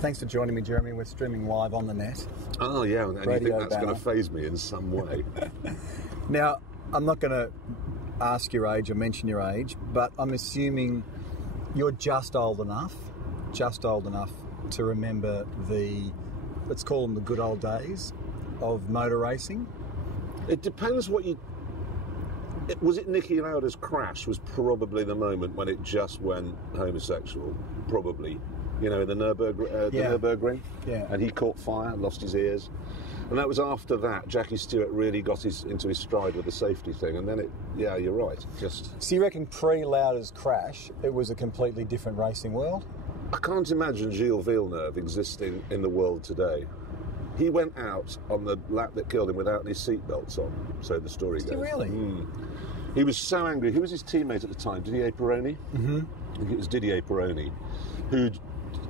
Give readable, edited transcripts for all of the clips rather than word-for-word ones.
Thanks for joining me, Jeremy. We're streaming live on the net. Oh, yeah, and Radio you think that's Bana. going to faze me in some way? Now, I'm not going to ask your age or mention your age, but I'm assuming you're just old enough to remember let's call them the good old days of motor racing. It depends what you... Was it Niki Lauda's crash was probably the moment when it just went homosexual, probably. You know, the Nürburgring. Yeah. And he caught fire, lost his ears. And that was after that, Jackie Stewart really got into his stride with the safety thing. And then yeah, you're right. So you reckon pre-Lauda's crash, it was a completely different racing world? I can't imagine Gilles Villeneuve existing in the world today. He went out on the lap that killed him without any seatbelts on, so the story goes. Did he really? He was so angry. Who was his teammate at the time? Didier Pironi? Mm-hmm. I think it was Didier Pironi,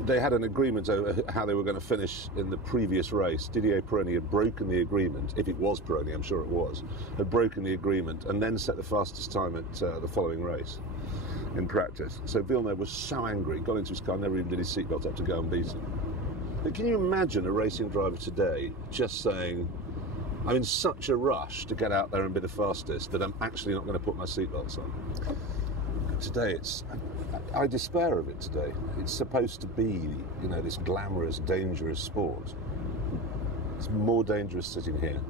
they had an agreement over how they were going to finish in the previous race. Didier Pironi had broken the agreement, if it was Pironi, I'm sure it was, had broken the agreement and then set the fastest time at the following race in practice. So Villeneuve was so angry, got into his car, never even did his seatbelt up to go and beat him. But can you imagine a racing driver today just saying, I'm in such a rush to get out there and be the fastest that I'm actually not going to put my seatbelts on? Today, I despair of it today. It's supposed to be, you know, this glamorous, dangerous sport. It's more dangerous sitting here.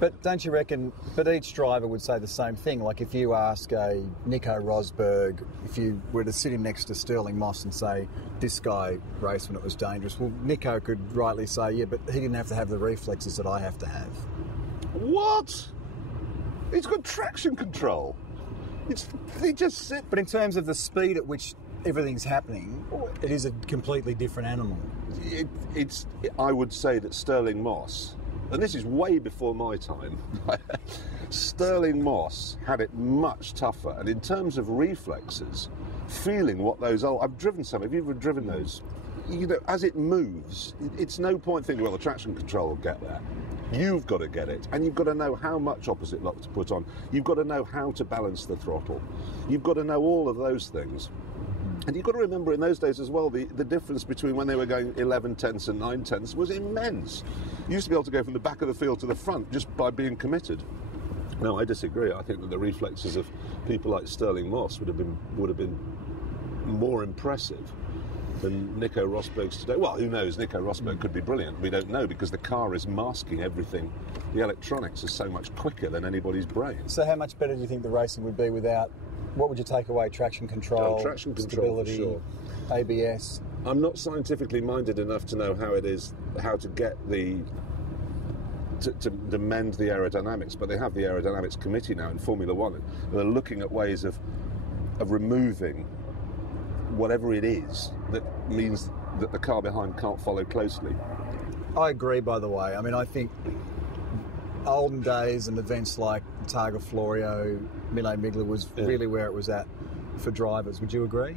But don't you reckon, but each driver would say the same thing? Like if you ask a Nico Rosberg, if you were to sit him next to Sterling Moss and say, this guy raced when it was dangerous, well, Nico could rightly say, yeah, but he didn't have to have the reflexes that I have to have. What? He's got traction control. They just sit. But in terms of the speed at which everything's happening, it is a completely different animal. I would say that Sterling Moss, and this is way before my time, Sterling Moss had it much tougher. And in terms of reflexes, feeling what those are, I've driven some. Have you ever driven those? You know, as it moves, it's no point thinking, well, the traction control will get there. You've got to get it, and you've got to know how much opposite lock to put on. You've got to know how to balance the throttle. You've got to know all of those things. And you've got to remember in those days as well, the difference between when they were going 11 tenths and 9 tenths was immense. You used to be able to go from the back of the field to the front just by being committed. No, I disagree. I think that the reflexes of people like Sterling Moss would have been more impressive than Nico Rosberg's today. Well, who knows? Nico Rosberg could be brilliant. We don't know because the car is masking everything. The electronics are so much quicker than anybody's brain. So how much better do you think the racing would be without, what would you take away? Traction control, traction control, stability, for sure. ABS? I'm not scientifically minded enough to know how to get to mend the aerodynamics, but they have the aerodynamics committee now in Formula One, and they're looking at ways of removing whatever it is that means that the car behind can't follow closely. I agree, by the way. I mean, I think olden days and events like Targa Florio, Mille Miglia was really where it was at for drivers. Would you agree?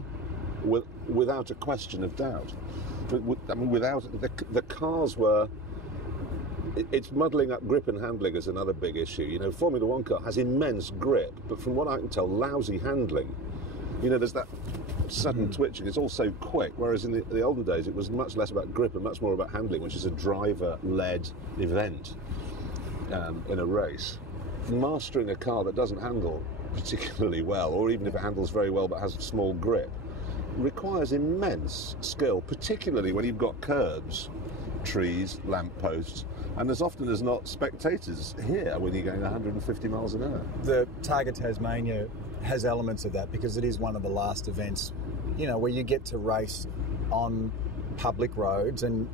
Without a question of doubt. I mean, without the cars were... It's muddling up grip and handling is another big issue. You know, Formula One car has immense grip, but from what I can tell, lousy handling. You know, there's that sudden twitching. It's all so quick, whereas in the olden days it was much less about grip and much more about handling, which is a driver-led event in a race. Mastering a car that doesn't handle particularly well, or even if it handles very well but has a small grip, requires immense skill, particularly when you've got curbs, trees, lampposts, and as often as not spectators here when you're going 150 miles an hour. The Targa Tasmania has elements of that because it is one of the last events, you know, where you get to race on public roads, and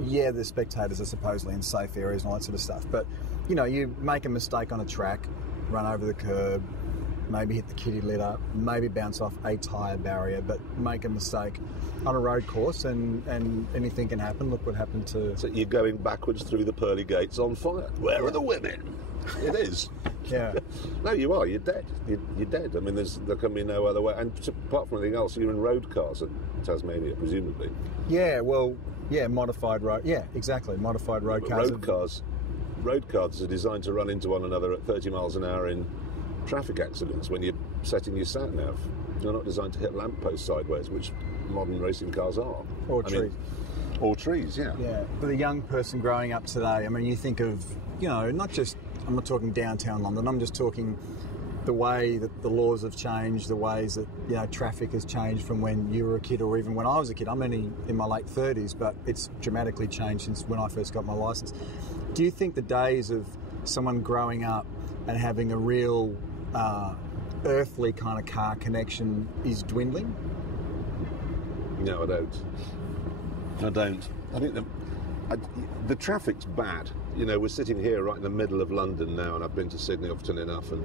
yeah, the spectators are supposedly in safe areas and all that sort of stuff, but you know, you make a mistake on a track, run over the curb, maybe hit the kitty litter, maybe bounce off a tyre barrier, but make a mistake on a road course and anything can happen. Look what happened to... So you're going backwards through the pearly gates on fire. Where are the women? It is. Yeah. No, you are. You're dead. You're dead. I mean, there can be no other way. And apart from anything else, you're in road cars at Tasmania, presumably. Yeah, well, yeah, modified road... Yeah, exactly, modified road cars. Road cars are designed to run into one another at 30 miles an hour in traffic accidents when you're setting your sat-nav. They're not designed to hit lampposts sideways, which modern racing cars are. Or trees. Or trees, yeah. Yeah. For the young person growing up today, I mean, you think of, not just, I'm not talking downtown London, I'm just talking the way that the laws have changed, the ways that, traffic has changed from when you were a kid or even when I was a kid. I'm only in my late 30s, but it's dramatically changed since when I first got my licence. Do you think the days of someone growing up and having a real earthly kind of car connection is dwindling? No, I don't. I think the traffic's bad. We're sitting here right in the middle of London now, and I've been to Sydney often enough and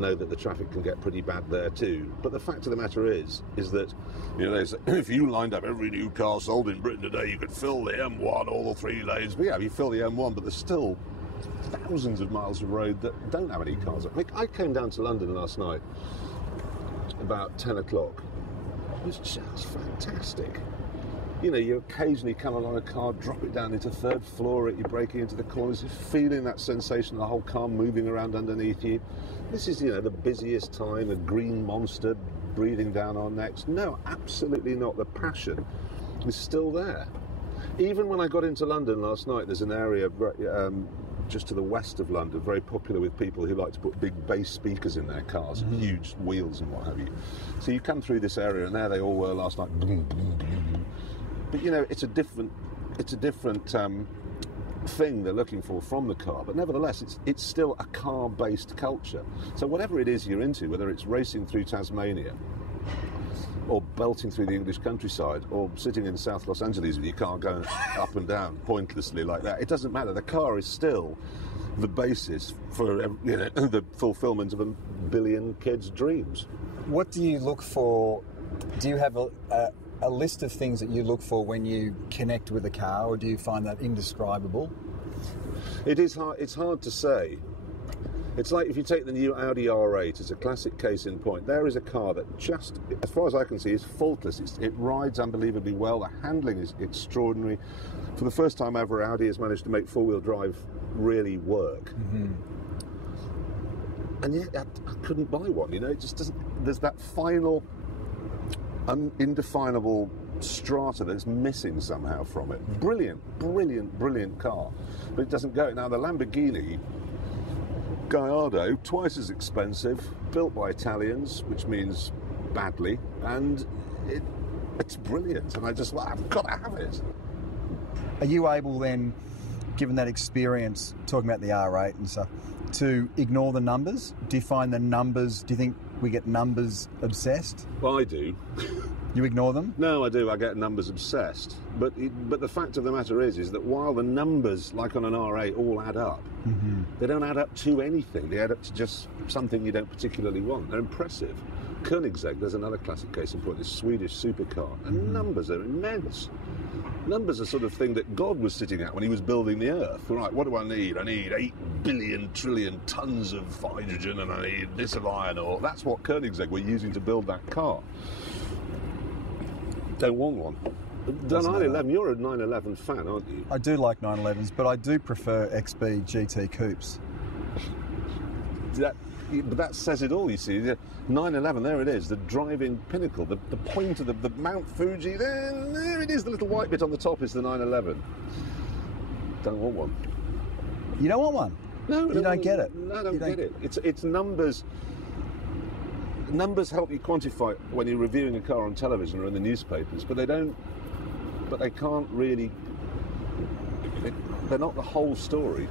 know that the traffic can get pretty bad there too. But the fact of the matter is that, they say, if you lined up every new car sold in Britain today, you could fill the M1, all the 3 lanes. But yeah, you fill the M1, but there's still thousands of miles of road that don't have any cars. I came down to London last night about 10 o'clock. It was just fantastic. You occasionally come along a car, drop it down into 3rd floor, you're braking into the corners, you're feeling that sensation of the whole car moving around underneath you. This is, the busiest time, a green monster breathing down our necks. No, absolutely not. The passion is still there. Even when I got into London last night, there's an area just to the west of London, very popular with people who like to put big bass speakers in their cars, and huge wheels and what have you. So you come through this area, and there they all were last night. But it's a different thing they're looking for from the car. But nevertheless, it's still a car-based culture. So whatever it is you're into, whether it's racing through Tasmania, or belting through the English countryside, or sitting in South Los Angeles with your car going up and down pointlessly like that, it doesn't matter. The car is still the basis for the fulfilment of a billion kids' dreams. What do you look for? Do you have a list of things that you look for when you connect with a car, or do you find that indescribable? It is hard. It's hard to say. It's like if you take the new Audi R8 as a classic case in point. There is a car that just, as far as I can see, is faultless. It rides unbelievably well. The handling is extraordinary. For the first time ever, Audi has managed to make four-wheel drive really work. Mm-hmm. And yet, I couldn't buy one. It just doesn't. There's that final, indefinable strata that's missing somehow from it. Brilliant, brilliant, brilliant car, but it doesn't go. Now the Lamborghini Gallardo, twice as expensive, built by Italians, which means badly, and it's brilliant, and I've got to have it. Are you able then, given that experience, talking about the R8 and stuff, to ignore the numbers? Do you find the numbers, do you think we get numbers obsessed? Well, I do. You ignore them? No, I do. I get numbers obsessed. But the fact of the matter is that while the numbers, like on an R8, all add up, mm-hmm. they don't add up to anything. They add up to just something you don't particularly want. They're impressive. Koenigsegg, there's another classic case in point, this Swedish supercar. And mm-hmm. numbers are immense. Numbers are sort of thing that God was sitting at when he was building the Earth. Right, what do I need? I need 8 billion trillion tons of hydrogen, and I need this of iron ore. That's what Koenigsegg were using to build that car. Don't want one. The 911, you're a 911 fan, aren't you? I do like 911s, but I do prefer XB GT coupes. But that says it all, you see. The 911, there it is, the driving pinnacle, the point of the Mount Fuji, there it is, the little white bit on the top is the 911. Don't want one. You don't want one? No. You don't get it? No, I don't get it. It's numbers. Numbers help you quantify when you're reviewing a car on television or in the newspapers, but they can't really, they're not the whole story.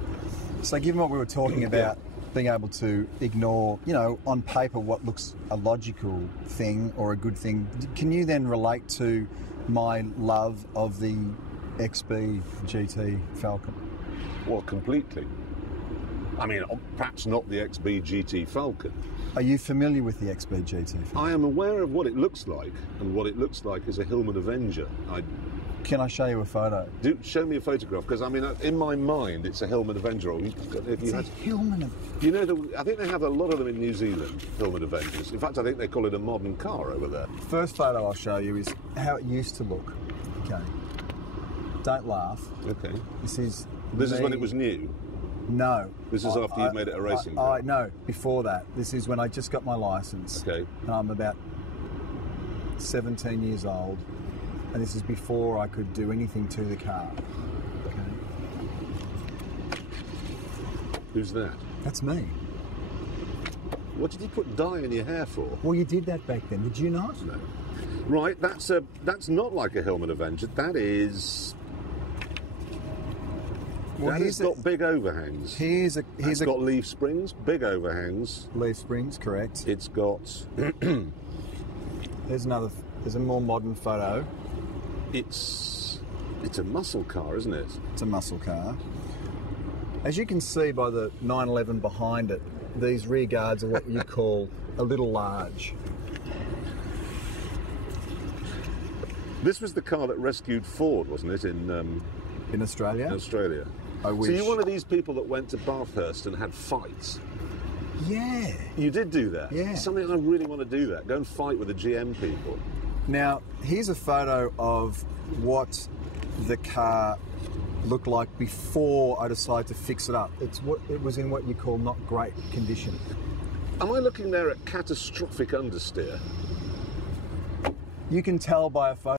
So given what we were talking about, being able to ignore, on paper what looks a logical thing or a good thing, can you then relate to my love of the XB GT Falcon? Well, completely. I mean, perhaps not the XB GT Falcon. Are you familiar with the XB GT Falcon? I am aware of what it looks like, and what it looks like is a Hillman Avenger. Can I show you a photo? Do show me a photograph, because I mean, in my mind, it's a Hillman Avenger. Hillman. I think they have a lot of them in New Zealand, Hillman Avengers. In fact, I think they call it a modern car over there. First photo I'll show you is how it used to look. Okay. Don't laugh. Okay. This is when it was new. No. This is after you've made it a racing car? No, before that. This is when I just got my licence. Okay. And I'm about 17 years old, and this is before I could do anything to the car. Okay. Who's that? That's me. What did you put dye in your hair for? Well, you did that back then, did you not? No. Right, that's not like a Hillman Avenger. That is. Well, that has got big overhangs. He's got leaf springs, big overhangs. Leaf springs, correct. It's got. There's a more modern photo. It's a muscle car, isn't it? It's a muscle car. As you can see by the 911 behind it, these rear guards are what you call a little large. This was the car that rescued Ford, wasn't it, in Australia? In Australia. I wish. So you're one of these people that went to Bathurst and had fights? Yeah. You did do that? Yeah. Something I really want to do that. Go and fight with the GM people. Now, here's a photo of what the car looked like before I decided to fix it up. It was in what you call not great condition. Am I looking there at catastrophic understeer? You can tell by a photo